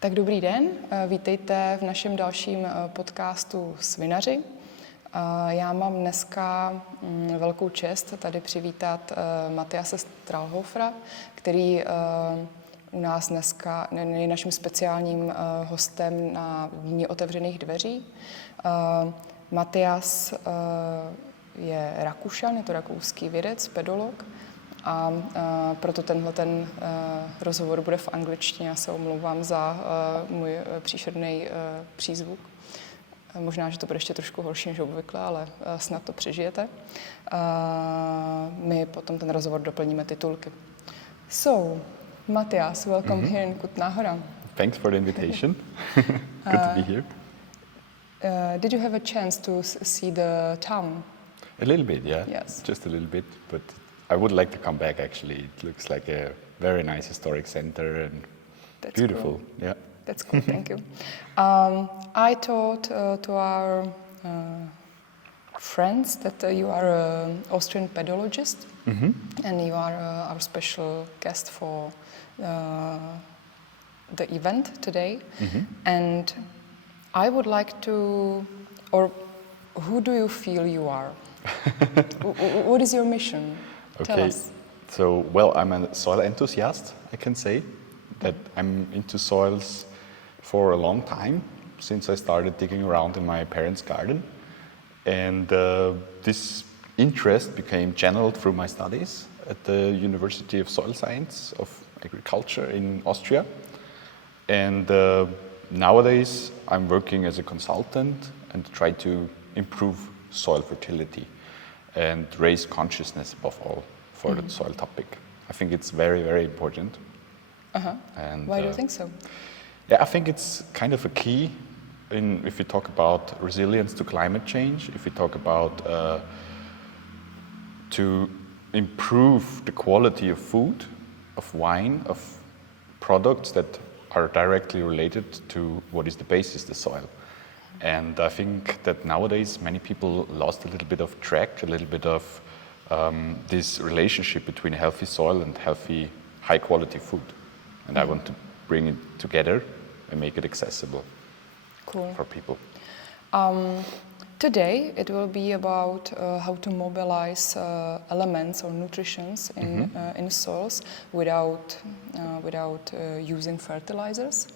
Tak dobrý den, vítejte v našem dalším podcastu s vinaři. Já mám dneska velkou čest tady přivítat Matthiase Strahlhofera, který u nás dneska je naším speciálním hostem na Víně otevřených dveří. Matthias je Rakušan, je to rakouský vědec, pedolog, a proto tenhle rozhovor bude v angličtině. Já se omlouvám za můj příšerný přízvuk. Možná, že to bude ještě trošku horší než obvykle, ale snad to přežijete. My potom ten rozhovor doplníme titulky. So, Matthias, welcome here in Kutná, Hora. Thanks for the invitation. Good to be here. Did you have a chance to see the town? A little bit, yeah. Yes. Just a little bit, but I would like to come back actually. It looks like a very nice historic center and That's beautiful. Cool. Yeah. That's cool, thank you. I thought to our friends that you are an Austrian pedologist, and you are our special guest for the event today. And I would like to, or who do you feel you are? What is your mission? Tell Okay. us. So, well, I'm a soil enthusiast, I can say. That I'm into soils for a long time, since I started digging around in my parents' garden. And this interest became channeled through my studies at the University of Soil Science of Agriculture in Austria. And nowadays I'm working as a consultant and try to improve soil fertility and raise consciousness above all for the soil topic. I think it's very, very important. And Why do you think so? yeah, I think it's kind of a key if we talk about resilience to climate change, if we talk about to improve the quality of food, of wine, of products that are directly related to what is the basis, the soil. And I think that nowadays many people lost a little bit of track, a little bit of this relationship between healthy soil and healthy, high-quality food. And I want to bring it together and make it accessible for people. Today it will be about how to mobilize elements or nutrients in soils without using fertilizers.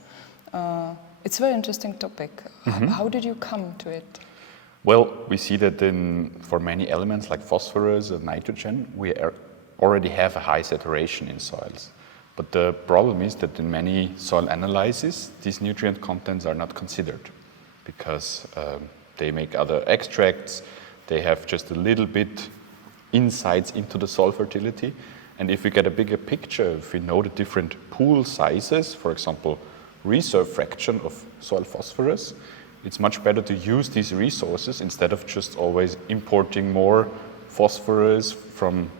It's a very interesting topic. How did you come to it? Well, we see that for many elements like phosphorus and nitrogen, we already have a high saturation in soils. But the problem is that in many soil analyses, these nutrient contents are not considered because they make other extracts, they have just a little bit insights into the soil fertility. And if we get a bigger picture, if we know the different pool sizes, for example, reserve fraction of soil phosphorus, it's much better to use these resources instead of just always importing more phosphorus from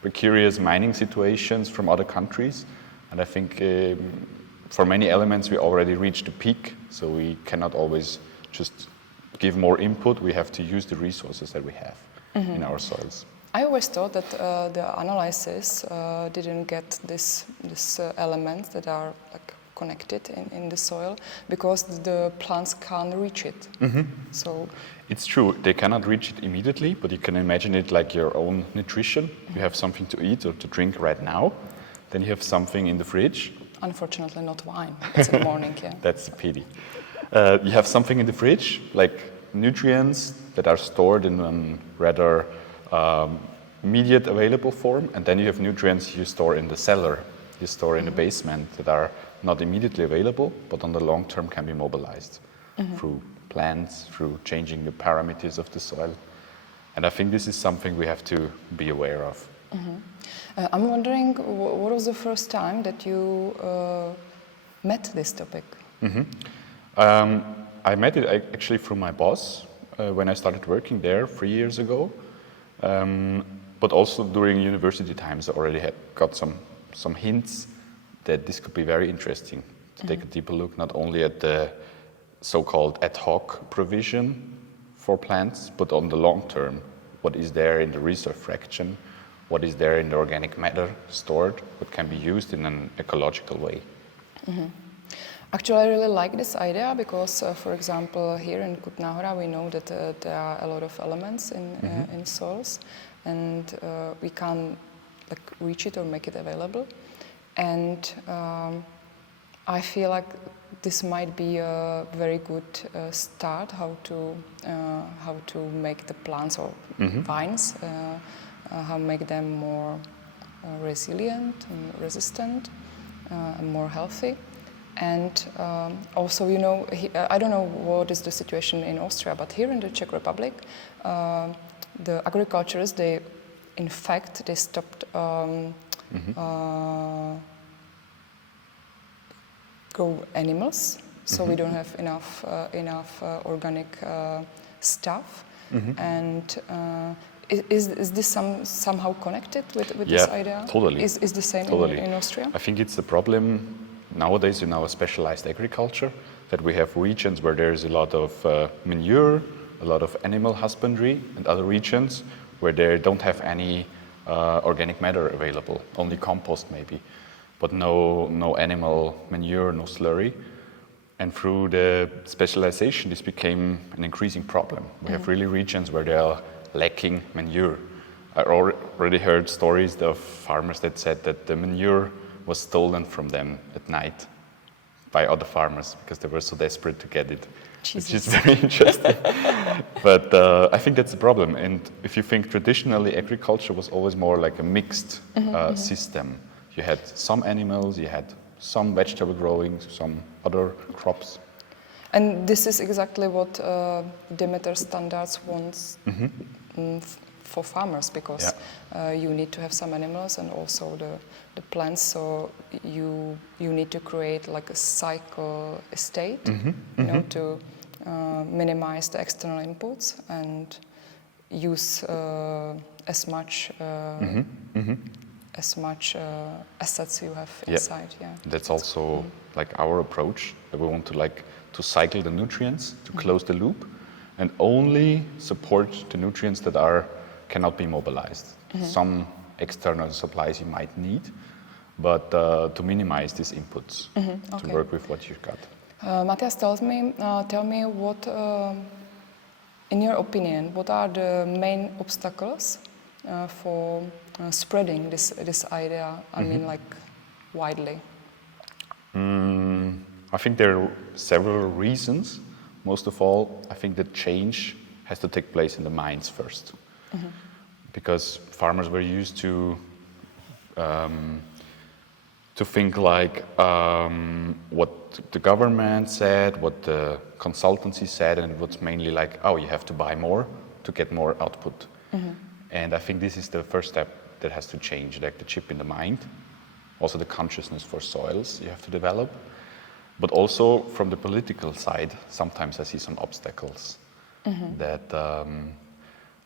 precarious mining situations from other countries. And I think for many elements we already reached the peak, so we cannot always just give more input. We have to use the resources that we have in our soils. I always thought that the analysis didn't get this elements that are like connected in the soil because the plants can't reach it. So it's true, they cannot reach it immediately, but you can imagine it like your own nutrition. You have something to eat or to drink right now, then you have something in the fridge. Unfortunately not wine, it's in the morning, yeah. That's a pity. You have something in the fridge, like nutrients that are stored in a rather immediate available form, and then you have nutrients you store in the cellar, you store in the basement that are not immediately available, but on the long term can be mobilized through plants, through changing the parameters of the soil. And I think this is something we have to be aware of. I'm wondering, what was the first time that you met this topic? I met it actually through my boss when I started working there 3 years ago. But also during university times I already got some hints that this could be very interesting to take a deeper look not only at the so-called ad hoc provision for plants, but on the long term. What is there in the reserve fraction? What is there in the organic matter stored? What can be used in an ecological way? Actually, I really like this idea because, for example, here in Kutná, we know that there are a lot of elements in soils, and we can't like reach it or make it available. And I feel like this might be a very good start how to make the plants or vines, how make them more resilient and resistant and more healthy. And also, you know, I don't know what is the situation in Austria, but here in the Czech Republic, the agriculturists, they stopped grow animals, so we don't have enough organic stuff. And is this somehow connected with this idea? Totally. Is the same in Austria? I think it's the problem nowadays in our specialized agriculture that we have regions where there is a lot of manure, a lot of animal husbandry, and other regions where they don't have any organic matter available, only compost maybe, but no animal manure, no slurry. And through the specialization, this became an increasing problem. We have really regions where they are lacking manure. I already heard stories of farmers that said that the manure was stolen from them at night by other farmers because they were so desperate to get it. Jesus. Which is very interesting. But I think that's the problem. And if you think traditionally, agriculture was always more like a mixed system. You had some animals, you had some vegetable growing, some other crops. And this is exactly what Demeter Standards wants for farmers, because you need to have some animals and also the plants. So you need to create like a cycle estate, you know, to minimize the external inputs and use as much assets you have inside. Yeah. That's also like our approach, that we want to cycle the nutrients, to close the loop, and only support the nutrients that cannot be mobilized. Some external supplies you might need, but to minimize these inputs, to work with what you've got. Matthias, tell me what, in your opinion, what are the main obstacles for spreading this idea? I mean, like widely. I think there are several reasons. Most of all, I think that change has to take place in the minds first, because farmers were used to think like what the government said, what the consultancy said, and what's mainly like, oh, you have to buy more to get more output. And I think this is the first step that has to change, like the chip in the mind. Also the consciousness for soils you have to develop. But also from the political side, sometimes I see some obstacles. That,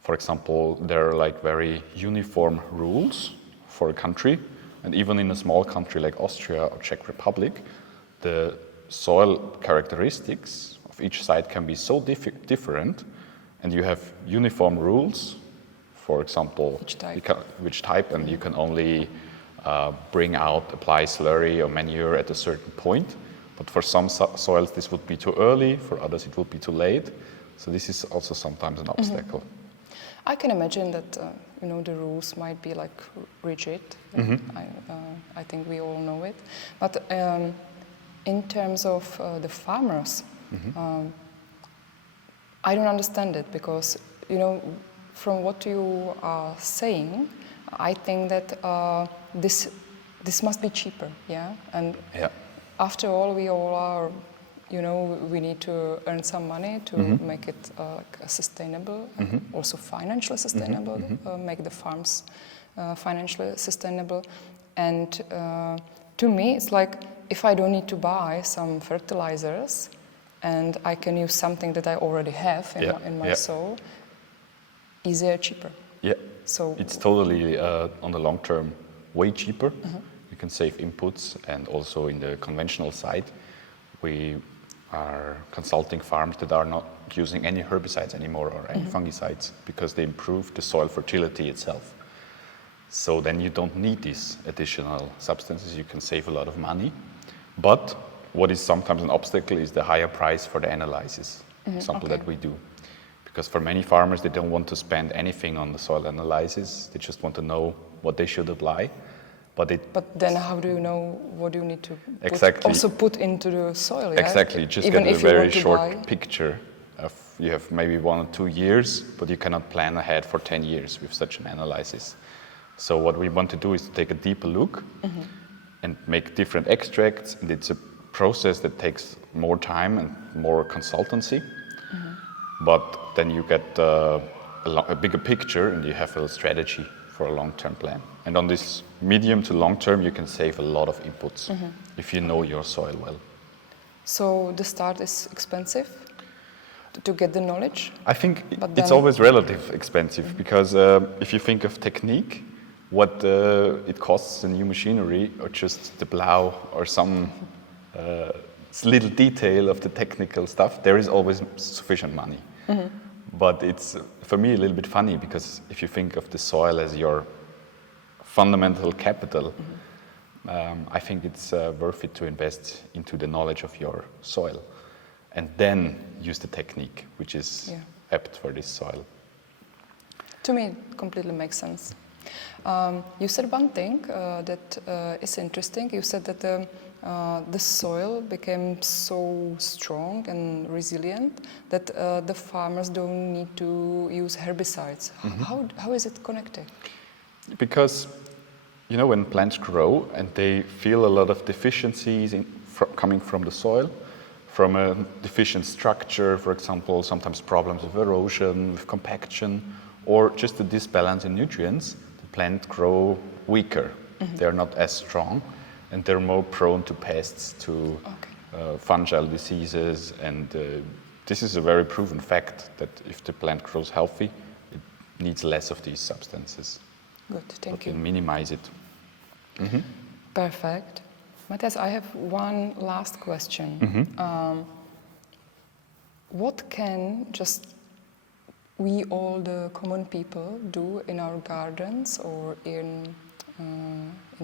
for example, there are like very uniform rules for a country. And even in a small country like Austria or Czech Republic, the soil characteristics of each site can be so different, and you have uniform rules. For example, which type, and you can only apply slurry or manure at a certain point. But for some soils, this would be too early. For others, it would be too late. So this is also sometimes an obstacle. I can imagine that the rules might be like rigid. I think we all know it. But in terms of the farmers, I don't understand it, because from what you are saying, I think that this must be cheaper, yeah. And after all, we all are, we need to earn some money to make it sustainable, and also financially sustainable, make the farms financially sustainable. And to me, it's like, if I don't need to buy some fertilizers and I can use something that I already have in my soil, easier, cheaper. Yeah, so it's totally, on the long term, way cheaper. You can save inputs, and also in the conventional side, we are consulting farms that are not using any herbicides anymore or any fungicides, because they improve the soil fertility itself. So then you don't need these additional substances, you can save a lot of money. But what is sometimes an obstacle is the higher price for the analysis, example that we do. Because for many farmers, they don't want to spend anything on the soil analysis. They just want to know what they should apply. But then how do you know what you need to put into the soil? Exactly, just even get a if you very want to short buy. picture of, you have maybe 1 or 2 years, but you cannot plan ahead for 10 years with such an analysis. So what we want to do is to take a deeper look and make different extracts, and it's a process that takes more time and more consultancy. But then you get a bigger picture and you have a strategy for a long-term plan. And on this medium to long term, you can save a lot of inputs if you know your soil well. So the start is expensive to get the knowledge? I think it's always relative expensive because if you think of technique, what it costs a new machinery or just the plow or some little detail of the technical stuff, there is always sufficient money. But it's, for me, a little bit funny because if you think of the soil as your fundamental capital, I think it's worth it to invest into the knowledge of your soil and then use the technique, which is apt for this soil. To me, it completely makes sense. You said one thing that is interesting. You said that the soil became so strong and resilient that the farmers don't need to use herbicides. How is it connected? Because, you know, when plants grow and they feel a lot of deficiencies coming from the soil, from a deficient structure, for example, sometimes problems with erosion, with compaction, or just a disbalance in nutrients, the plant grow weaker. They're not as strong, and they're more prone to pests, to fungal diseases, and this is a very proven fact that if the plant grows healthy, it needs less of these substances. Good, thank you. Minimize it. Perfect. Matthias, I have one last question. What can just we, all the common people, do in our gardens or in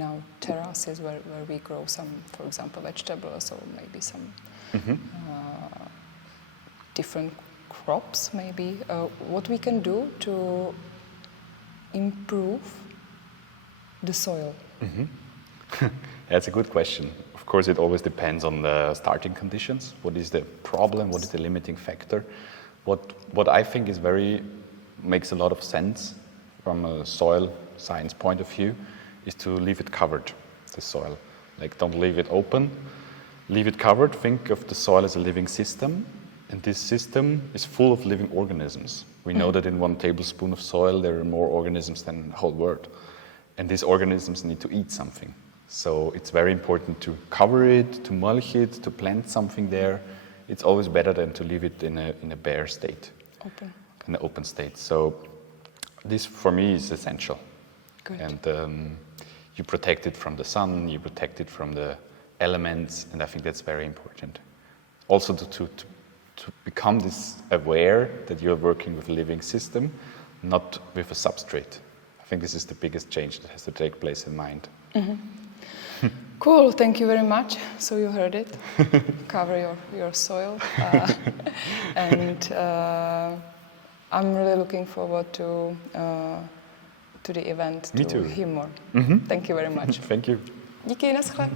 our terraces where we grow some, for example, vegetables or maybe some different crops, maybe? What we can do to improve the soil? That's a good question. Of course, it always depends on the starting conditions. What is the problem? What is the limiting factor? What I think is makes a lot of sense from a soil science point of view is to leave it covered, the soil. Like, don't leave it open. Leave it covered. Think of the soil as a living system, and this system is full of living organisms. We know that in 1 tablespoon of soil there are more organisms than the whole world, and these organisms need to eat something. So it's very important to cover it, to mulch it, to plant something there. It's always better than to leave it in a bare state, in an open state. So this, for me, is essential. Good. And you protect it from the sun, you protect it from the elements, and I think that's very important. Also to become this aware that you're working with a living system, not with a substrate. I think this is the biggest change that has to take place in mind. Cool, thank you very much. So you heard it. Cover your soil. And I'm really looking forward to the event, Me to too. hear more. Thank you very much. Thank you. Díky, naschle.